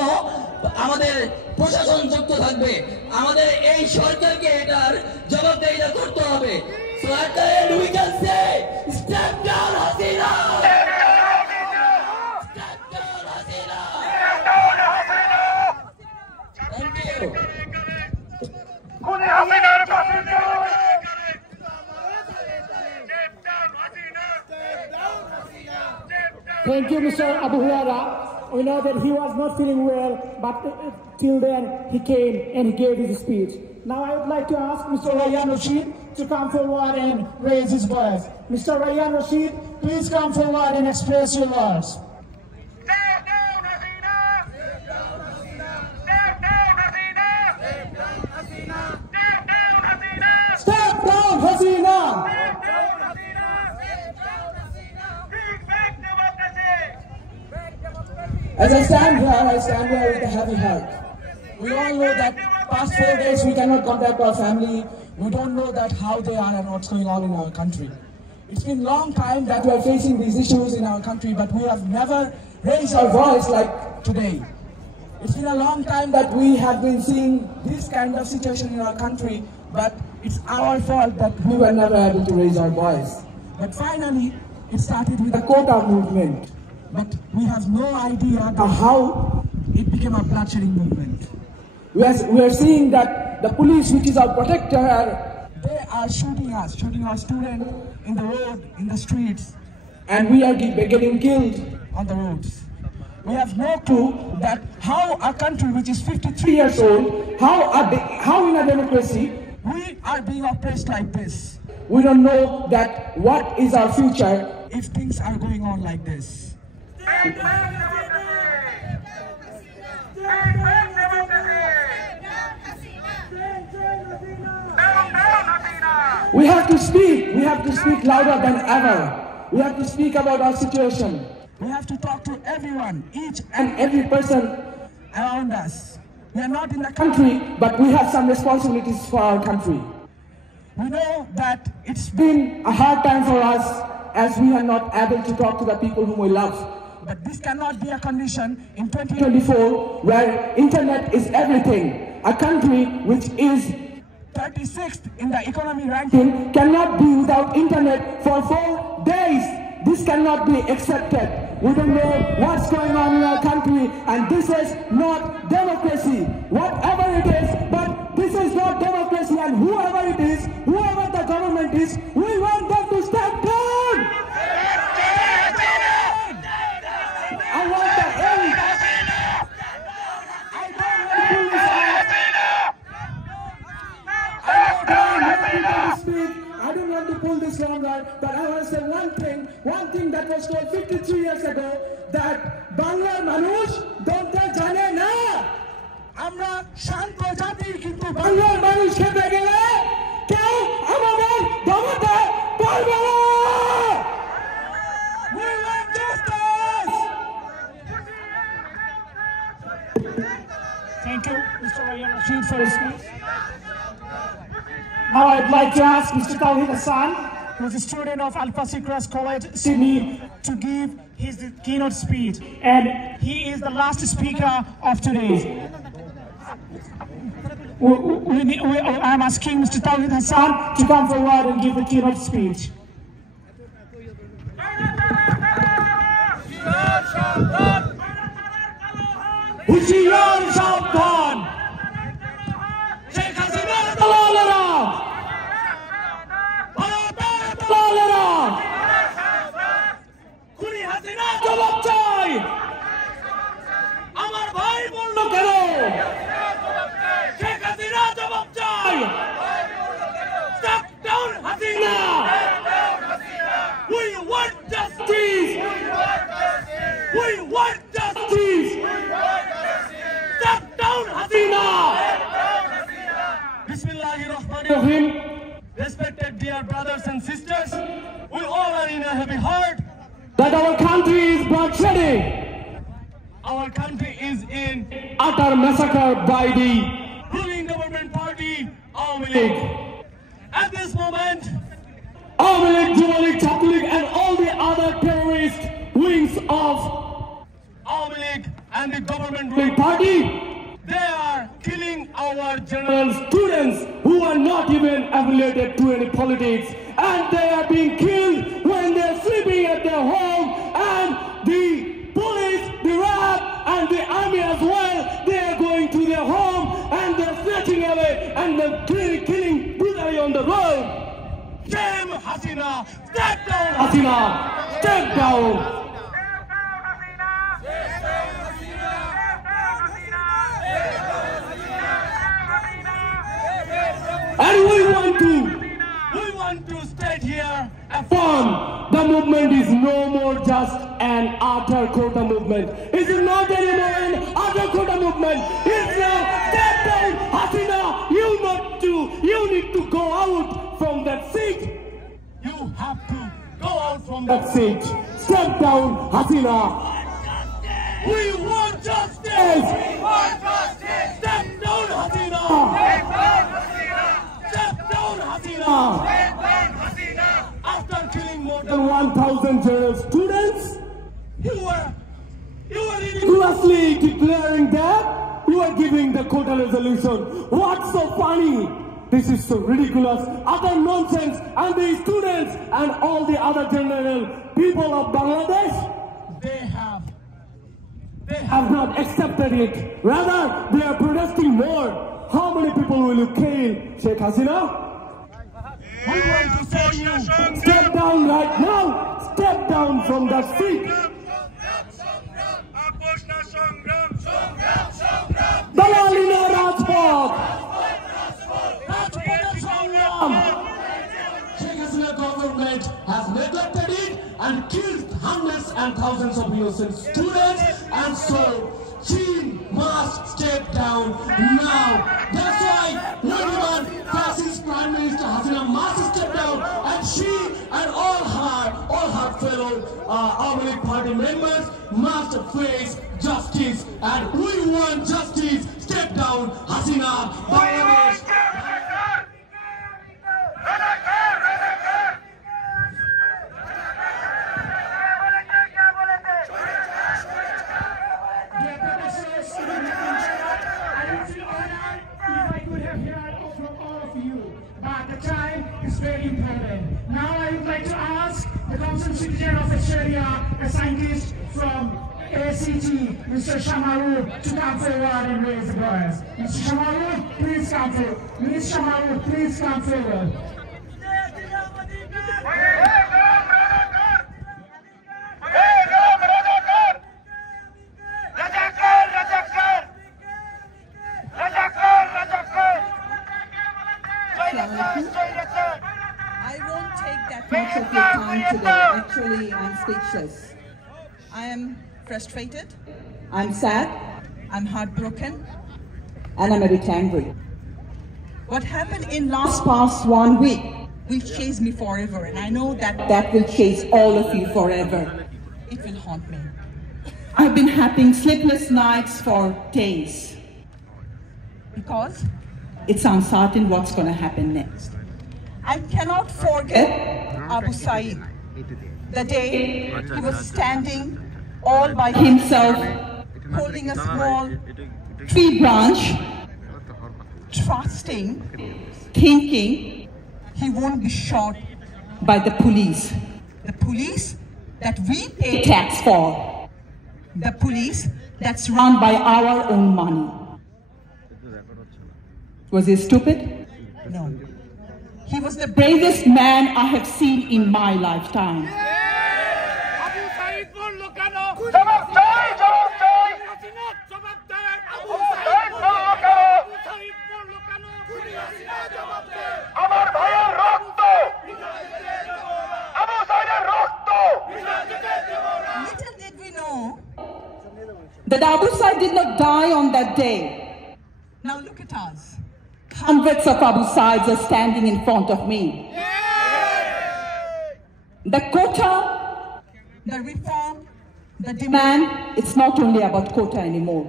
আমাদের প্রশাসন যুক্ত থাকবে? আমাদের এই সরকারকে এটার জবাবদিহিতা করতে হবে। So at the end we can say, step down Hasina! Step down Hasina! Step down Hasina! Thank you. Thank you, Mr. Abu Huraira. We know that he was not feeling well, but till then he came and he gave his speech. Now I would like to ask Mr. Rayyan Rashid to come forward and raise his voice. Mr. Rayyan Rashid, please come forward and express your words. Step down, Hasina! As I stand here with a heavy heart. We all know that past 4 days we cannot contact our family. We don't know that how they are and what's going on in our country. It's been a long time that we are facing these issues in our country, but we have never raised our voice like today. It's been a long time that we have been seeing this kind of situation in our country, but it's our fault that we were never able to raise our voice. But finally, it started with the quota movement. But we have no idea how it became a bloodshedding movement. We are seeing that the police, which is our protector, they are shooting our students in the road, in the streets, and we are getting killed on the roads. We have no clue that how a country which is 53 years old, how in a democracy, we are being oppressed like this. We don't know that what is our future if things are going on like this. We have to speak louder than ever. We have to speak about our situation. We have to talk to everyone, each and every person around us. We are not in the country, but we have some responsibilities for our country. We know that it's been a hard time for us as we are not able to talk to the people whom we love. But this cannot be a condition in 2024 where internet is everything. A country which is 36th in the economy ranking cannot be without internet for 4 days. This cannot be accepted. We don't know what's going on in our country, and this is not democracy. Whatever it is, but this is not democracy, and whoever it is, whoever the government is, we want them to step down! I want the end! I don't want to pull this longer, but I want to say one thing that was told 53 years ago, that Banglar Manush don't jane na. Amra shanto jati kintu Banglar Manush khete gele keu amader damate parbe na. We want justice. Thank you, Mr. Ryan Rashid, for his speech. Now I'd like to ask Mr. Tawheed Hassan, who is a student of Alpha Psi Crass College, Sydney, to give his keynote speech. And he is the last speaker of today. I'm asking Mr. Tawheed Hassan to come forward and give the keynote speech. Hushiyar Shabdan! Sheikh Hasina Dalalera! Bharatara Dalalera! Kuni Hasina jawab chai! Amar bhai bollo keno? Sheikh Hasina jawab chai! Step down Hasina! We want justice! We want justice! Step down Hasina! Bismillahirrahmanirrahim. Respected dear brothers and sisters, we all are in a heavy heart that our country is bloodshed. Our country is in utter massacre by the ruling government party, Awami League. At this moment, Awami League, Yuva League, Chhatra League, and all the other terrorist wings of Awami League and the government ruling party, they are killing our general students who are not even affiliated to any politics, and they are being killed when they are sleeping at their home, and the police, the RAB, and the army as well, they are going to their home and they are snatching away and they're killing brutally on the road. Shame Hasina! Step down Hasina! Step down! And we want to state here, affirm the movement is no more just an utter quota movement. It's not anymore an utter quota movement. It's now step down, Hasina. You need to go out from that seat. You have to go out from that seat. Step down, Hasina. We want justice. We want justice. Step down, Hasina. Step down, Hasina. Step down, Hasina! After killing more than 1,000 general students, you were ridiculously declaring that you are giving the quota resolution. What's so funny? This is so ridiculous, utter nonsense, and the students and all the other general people of Bangladesh, they have not accepted it. Rather, they are protesting more. How many people will you kill, Sheikh Hasina? We want to say you, step down right now. Step down from that seat. Dalalina Rajput! Sheikh Hasina government has neglected it and killed hundreds and thousands of innocent students, and so she must step down now. That's why we demand fascist Prime Minister Hasina must step down, and she and all her fellow Awami League party members must face justice, and we want justice. Step down, Hasina, Bangladesh. Very important. Now I would like to ask the Council Secretary of Australia, a scientist from ACT, Mr. Shamaru, to come forward and raise the voice. Mr. Shamaru, please come forward. Ms. Shamaru, please come forward. I won't take that much of your time today. Actually, I'm speechless. I am frustrated, I'm sad, I'm heartbroken, and I'm a bit angry. What happened in past 1 week will chase me forever, and I know that will chase all of you forever. It will haunt me. I've been having sleepless nights for days because it's uncertain what's going to happen next. I cannot forget Abu Said, the day he was standing all by himself, holding a small tree branch, trusting, thinking he won't be shot by the police that we pay tax for, the police that's run by our own money. Was he stupid? No. He was the bravest man I have seen in my lifetime. Little did we know that Abu Said did not die on that day. Now look at us. Hundreds of Abu Saids are standing in front of me. The quota, the reform, the demand, it's not only about quota anymore.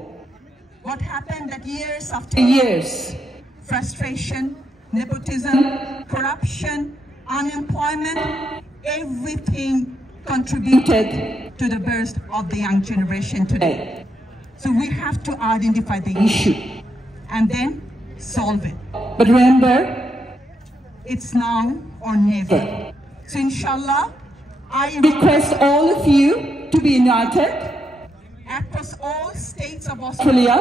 What happened that years after years, frustration, nepotism, corruption, unemployment, everything contributed to the birth of the young generation today. So we have to identify the issue and then solve it. But remember, it's now or never. So inshallah, I request all of you to be united across all states of Australia,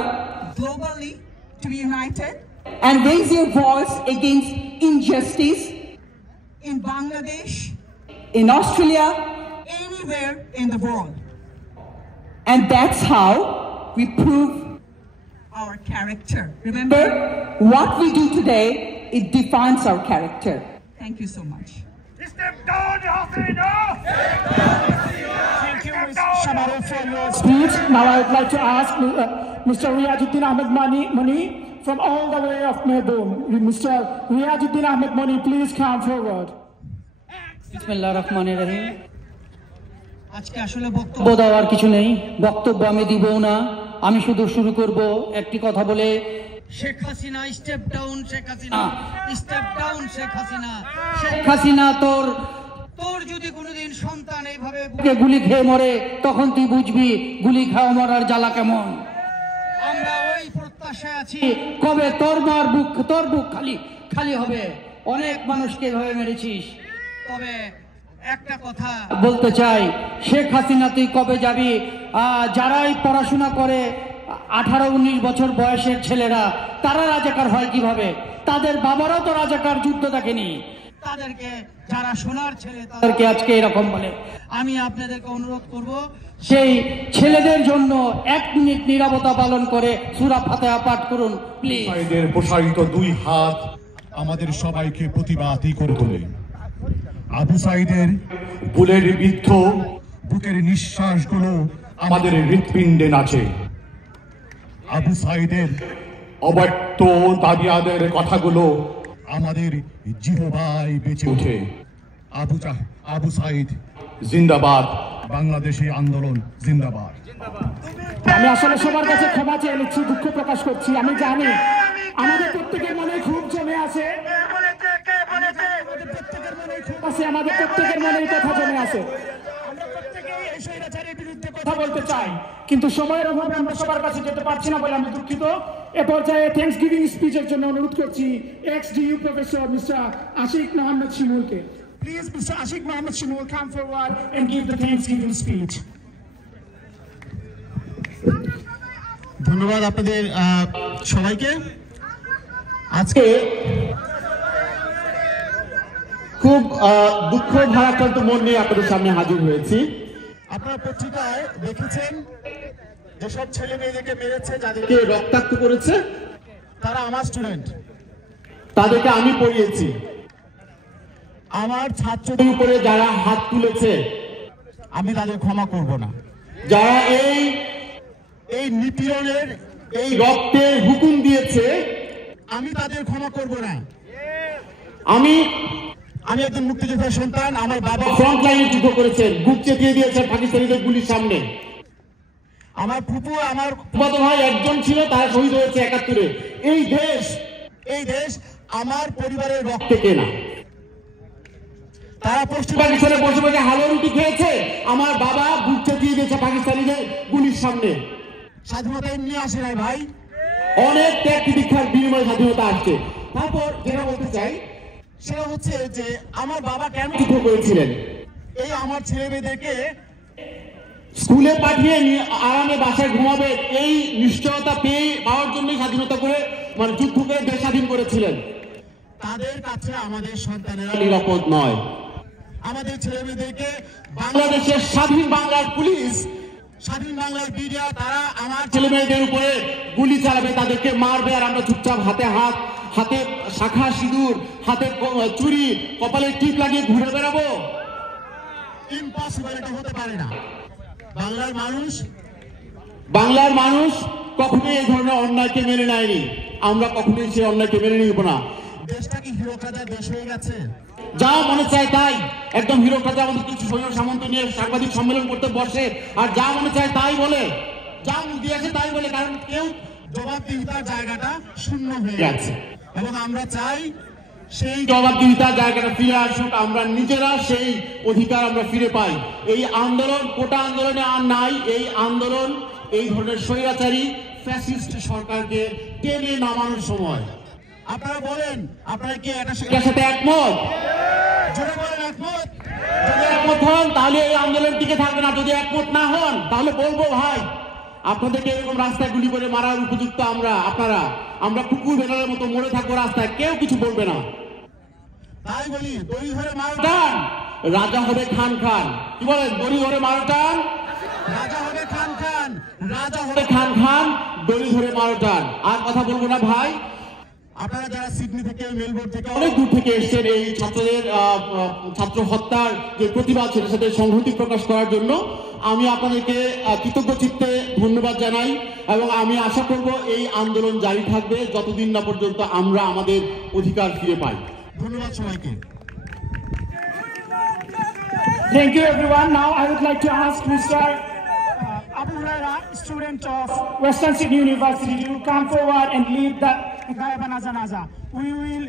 globally, to be united and raise your voice against injustice in Bangladesh, in Australia, anywhere in the world. And that's how we prove our character. Remember, what we do today, it defines our character. Thank you so much. Thank you, Ms. Shamaru, for your speech. Now I would like to ask Mr. Riyazuddin Ahmed Moni from all the way of Melbourne. Mr. Riyazuddin Ahmed Moni, please come forward. বিসমিল্লাহির রহমানির রহিম। আজকে আসলে বক্তব্য দেওয়ার কিছু নেই, বক্তব্য আমি দিবও না। আমি শুধু শুরু করব একটি কথা বলে, Sheikh Hasina step down, Sheikh Hasina step down, Sheikh Hasina, Sheikh Hasina তোর যদি কোনোদিন সন্তান এইভাবে বুকে গুলি খেয়ে মরে, তখন তুই বুঝবি গুলি খাওয়া মরার জ্বালা কেমন। আমরা ওই প্রত্যাশায় আছি কবে তোর বুক খালি হবে। অনেক মানুষকে এভাবে মেরেছিস, তবে একটা কথা বলতে চাই, শেখ হাসিনা তুই কবে যাবি? যারাই পড়াশোনা করে 18-19 বছর বয়সের ছেলেরা, তারা রাজাকার হয় কিভাবে? তাদের বাবারাও তো রাজাকার যুদ্ধ দেখেনি। তাদেরকে যারা সোনার ছেলে, তাদেরকে আজকে এরকম বলে। আমি আপনাদেরকে অনুরোধ করব, সেই ছেলেদের জন্য 1 মিনিট নীরবতা পালন করে সূরা ফাতিহা পাঠ করুন প্লিজ। সাইদের প্রসারিত 2 হাত আমাদের সবাইকে প্রতিবাদী করে তোলে। আবু সাইদের বুলের বিদ্ধ বুকের নিঃশ্বাসগুলো আমাদের হৃৎপিণ্ডে নাচে। আবু সাইদের অব্যক্ত দাবি আদায়ের কথাগুলো আমাদের জিহ্বায় বেঁচে ওঠে। আবু সাইদ জিন্দাবাদ, বাংলাদেশি আন্দোলন জিন্দাবাদ। আমি আসলে সবার কাছে ক্ষমা চেয়ে নিচ্ছি, দুঃখ প্রকাশ করছি। আমি জানি আমাদের প্রত্যেকের মনে খুব জমে আছে, আমাদের প্রত্যেকের মনে কথা জমে আছে। আমরা প্রত্যেকেই এই স্বৈরাচারের বিরুদ্ধে কথা বলতে চাই, কিন্তু সময়ের অভাবে আমরা সবার কাছে যেতে পারছি না বলে আমি দুঃখিত। এ পর্যায়ে থ্যাঙ্কস গিভিং স্পিচের জন্য অনুরোধ করছি ex DU professor mister Ashiq Mohammad শিমুলকে। Please mister Ashiq Mohammad Shimul come forward and give the thanks giving speech. ধন্যবাদ আপনাদের সবাইকে। আজকে খুব দুঃখ ভারাক্রান্ত মন নিয়ে আপনাদের সামনে হাজির হয়েছি। আপনারা পত্রিকায় দেখেছেন যেসব ছেলে মেয়েদেরকে মেরেছে, যাদেরকে রক্তাক্ত করেছে, তারা আমার স্টুডেন্ট, তাদেরকে আমি পড়িয়েছি। আমার ছাত্রদের উপরে যারা হাত তুলেছে আমি তাদের ক্ষমা করব না। যারা এই নিপীড়নের, এই রক্তের হুকুম দিয়েছে আমি তাদের ক্ষমা করব না। আমি একজন মুক্তিযোদ্ধার সন্তান। আমার বাবা ফ্রন্ট লাইনে যুদ্ধ করেছেন, বুক চেপিয়ে দিয়েছেন পাকিস্তানিদের গুলির সামনে। আমার ফুপু, আমার ফুফাতো ভাই একজন ছিল, তারা শহীদ হয়েছে ৭১-এ। এই দেশ আমার পরিবারের রক্তে কেনা। তারা পশ্চিম পাকিস্তানে বসে বসে হালুয়া রুটি খেয়েছে, আমার বাবা বুক চেপিয়ে দিয়েছে পাকিস্তানিদের গুলির সামনে। স্বাধীনতা এমনি আসে নাই ভাই, অনেক ত্যাগ তিতিক্ষার বিনিময়ে স্বাধীনতা আসছে। তারপর যেটা বলতে চাই সেটা হচ্ছে যে আমার বাবা কেন যুদ্ধ করেছিলেন, এই আমার ছেলে মেয়েদেরকে স্কুলে পাঠিয়ে আরামে বাসায় ঘুমাবে এই নিশ্চয়তা পেয়ে পাওয়ার জন্যই স্বাধীনতা করে, মানে যুদ্ধ করে দেশ স্বাধীন করেছিলেন। তাদের কাছে আমাদের সন্তানেরা নিরাপদ নয়। আমাদের ছেলে মেয়েদেরকে বাংলাদেশের স্বাধীন বাংলার পুলিশ, স্বাধীন বাংলার মিডিয়া, তারা আমার ছেলে মেয়েদের উপরে গুলি চালাবে, তাদেরকে মারবে, আর আমরা চুপচাপ হাতে শাখা সিঁদুর, হাতে চুরি, কপালে টিপ লাগিয়ে ঘুরে বেড়াবো? ইম্পসিবল, এটা হতে পারে না। বাংলার মানুষ কখনোই এই ধরনের অন্যায়কে মেনে নেয়নি, আমরা কখনোই সেই অন্যায়কে মেনে নিব না। দেশটা কি হিরো রাজার দেশ হয়ে গেছে? যা মনে চায় তাই, একদম হিরো রাজা আমাদের কিছু সৈন্য সামন্ত নিয়ে সাংবাদিক সম্মেলন করতে বসে আর যা মনে চায় তাই বলে, যা মুখ দিয়ে আসে তাই বলে, কারণ কেউ জবাবদিহিতার জায়গাটা শূন্য হয়ে গেছে। এবং আমরা চাই সেই জবাবদিহিতার জায়গাটা ফিরে আসুক, আমরা নিজেরা সেই অধিকার আমরা ফিরে পাই। এই আন্দোলন কোটা আন্দোলনে আর নাই, এই আন্দোলন এই ধরনের স্বৈরাচারী ফ্যাসিস্ট সরকারকে টেনে নামানোর সময়। আপনারা বলেন, আপনারা কি এটার সাথে একমত? জোরে বলেন একমত। যদি একমত হন তাহলে এই আন্দোলন টিকে থাকবে না, যদি একমত না হন তাহলে বলবো ভাই আপনাদেরকে এরকম রাস্তায় গুলি করে মারার উপযুক্ত আমরা কুকুর বেড়ালের মতো মরে থাকবো রাস্তায়, কেউ কিছু বলবে না। তাই বলি, দড়ি ধরে মারো টান, রাজা হবে খান খান। কি বলেন? দড়ি ধরে মারো টান, রাজা হবে খান খান, রাজা হবে খান খান, দড়ি ধরে মারো টান। আর কথা বলবো না ভাই। আপনারা যারা সিডনি থেকে, মেলবোর্ন থেকে, অনেক দূর থেকে এসেছেন এই ছাত্র হত্যার যে প্রতিবাদ সেটার সাথে সংহতি প্রকাশ করার জন্য, আমি আপনাদেরকে কৃতজ্ঞ চিত্তে ধন্যবাদ জানাই এবং আমি আশা করব এই আন্দোলন জারি থাকবে যতদিন না পর্যন্ত আমরা আমাদের অধিকার ফিরে পাই। ধন্যবাদ সবাইকে। Thank you everyone. Now I would like to ask Mr. Abu Huraira, student of Western Sydney University, to come forward and lead the Gaibana Janaza. We will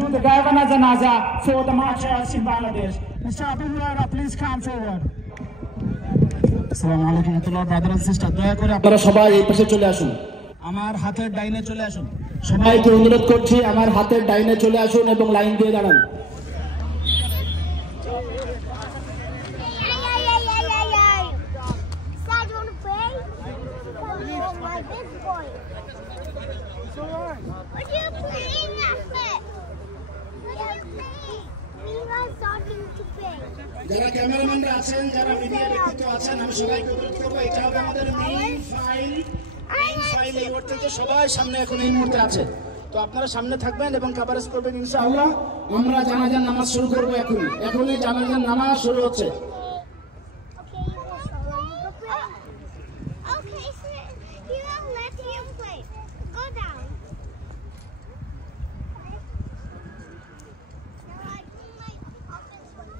do the Gaibana Janaza for the marchers in Bangladesh. Mr. Abu Huraira, please come forward. আসসালামু আলাইকুম brother and sister, দয়া করে আপনারা সবাই এই পাশে চলে আসুন, আমার হাতের ডাইনে চলে আসুন। সবাইকে অনুরোধ করছি আমার হাতের ডাইনে চলে আসুন এবং লাইন দিয়ে দাঁড়ান। যারা ক্যামেরাম্যানরা আছেন, যারা মিডিয়া ব্যক্তিত্ব আছেন, আমি সবাইকে অনুরোধ করবো, এটা হবে আমাদের মেইন ফাইল। এই মুহূর্তে সবাই সামনে এখন এই মুহূর্তে আছে, তো আপনারা সামনে থাকবেন এবং কভারেজ করবেন ইনশাআল্লাহ। আমরা জানাজার নামাজ শুরু করবো এখনই জানাজার নামাজ শুরু হচ্ছে।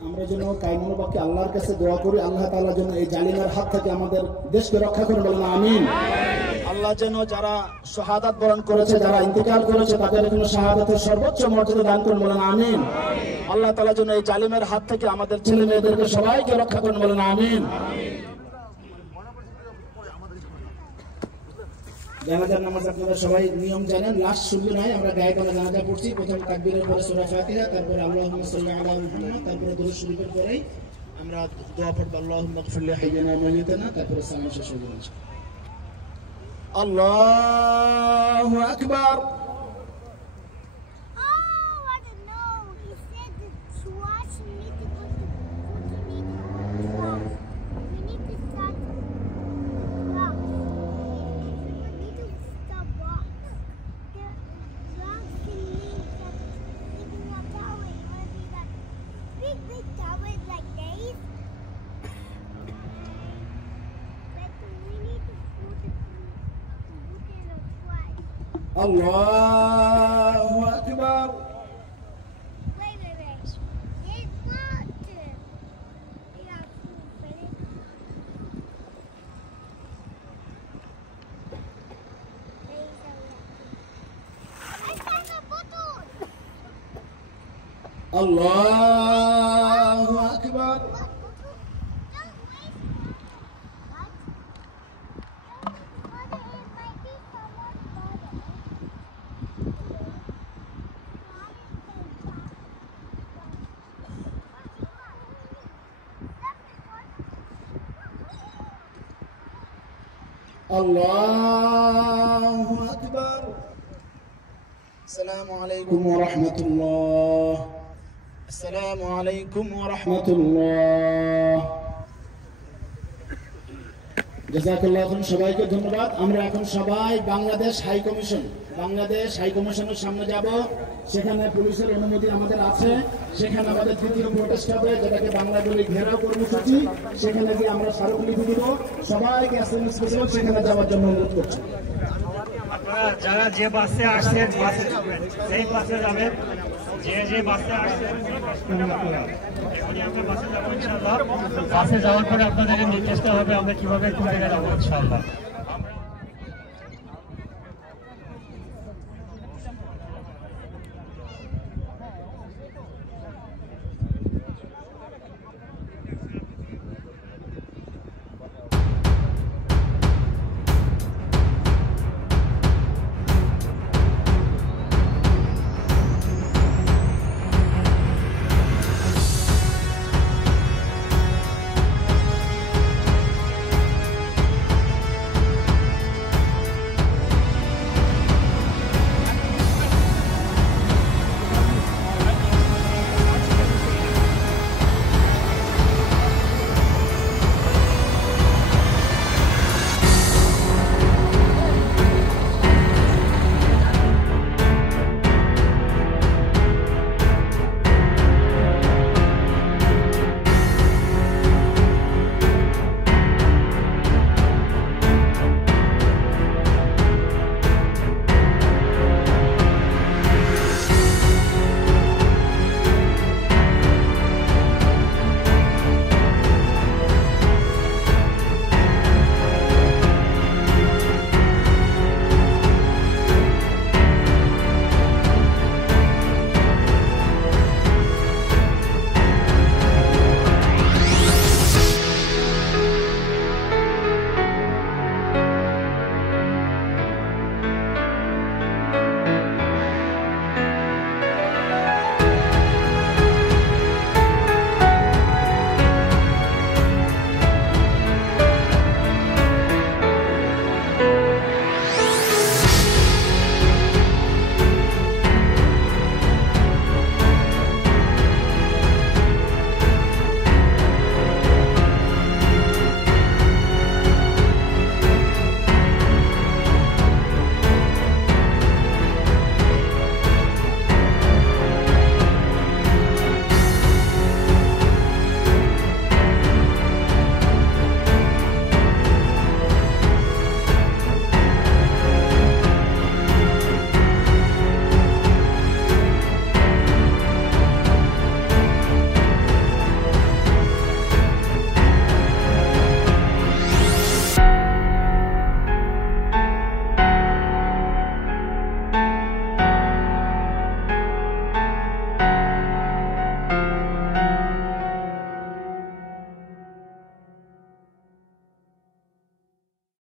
আমরা যেন কায়মনোবাক্যে আল্লাহর কাছে দোয়া করি, আল্লাহ তাআলা যেন এই জালিমের হাত থেকে আমাদের দেশকে রক্ষা করে, বলেন আমিন। আল্লাহ যেন যারা শাহাদাত বরণ করেছে, যারা ইন্তেকাল করেছে, তাদের যেন শাহাদাতের সর্বোচ্চ মর্যাদা দান করেন, বলেন আমিন। আল্লাহ তাআলা যেন এই জালিমের হাত থেকে আমাদের ছেলে মেয়েদেরকে সবাইকে রক্ষা করেন, বলেন আমিন। জানাজার নামাজ আপনারা সবাই নিয়ম জানেন, লাস্ট শুরু নয়, আমরা গায়ে আমরা জানাজা পড়ছি। প্রথম তাকবীরের পরে সূরা ফাতিহা, তারপরে আল্লাহুম্মা সাল্লি আলা মুহাম্মাদ, তারপরে দুরূদ শরীফের পরেই আমরা দোয়া পড়ব, আল্লাহুম্মা ইগফির লি হাইয়িনা ওয়া মাইয়িতানা, তারপরে সালাম শেষ হবে ইনশাআল্লাহ। আল্লাহু আকবার। Allahu Akbar. Allahu Akbar. Allahu Akbar. Assalamualaikum warahmatullah. Assalamualaikum warahmatullah. জাযাকাল্লাহু সবাইকে ধন্যবাদ। আমরা এখন সবাই বাংলাদেশ হাই কমিশনের সামনে যাব। সেখানে পুলিশের অনুমতি আমাদের আছে। সেখানে আমাদের তৃতীয় প্রোটেস্ট হবে, যেটাকে বাংলা বলে ঘেরাও কর্মসূচি। সেখানে গিয়ে আমরা স্মারকলিপি দিব। সবাইকে এসএমএস করে সেখানে যাওয়ার জন্য অনুরোধ করছি। আপনারা যারা যে বাসে আসছেন সেই বাসে যাবেন, যে বাসে আসছেন এখনই আমরা বাসে যাবো ইনশাআল্লাহ। বাসে যাওয়ার পরে আপনাদের নির্দেশটা হবে আমরা কিভাবে কোন জায়গায় যাবো ইনশাআল্লাহ।